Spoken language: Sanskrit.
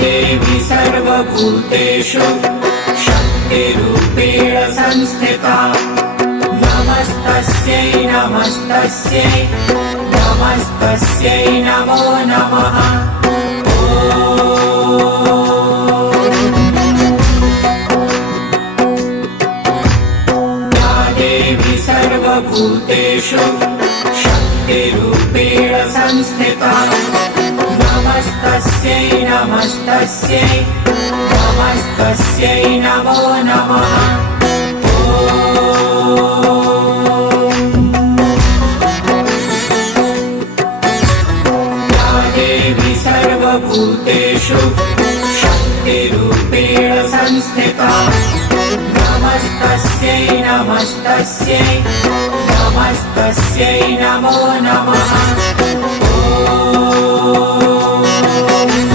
देवी सर्वभूतेषु शक्तिरूपेण संस्थिता नमस्तस्यै नमस्तस्यै नमस्तस्यै नमो नमः। या देवी सर्वभूतेषु शक्तिरूपेण संस्थिता नमस्तस्यै नमस्तस्यै नमस्तस्यै नमो नमः। या देवी सर्वभूतेषु शक्तिरूपेण संस्थिता नमस्तस्यै नमस्तस्यै नमस्तस्यै नमो नमः।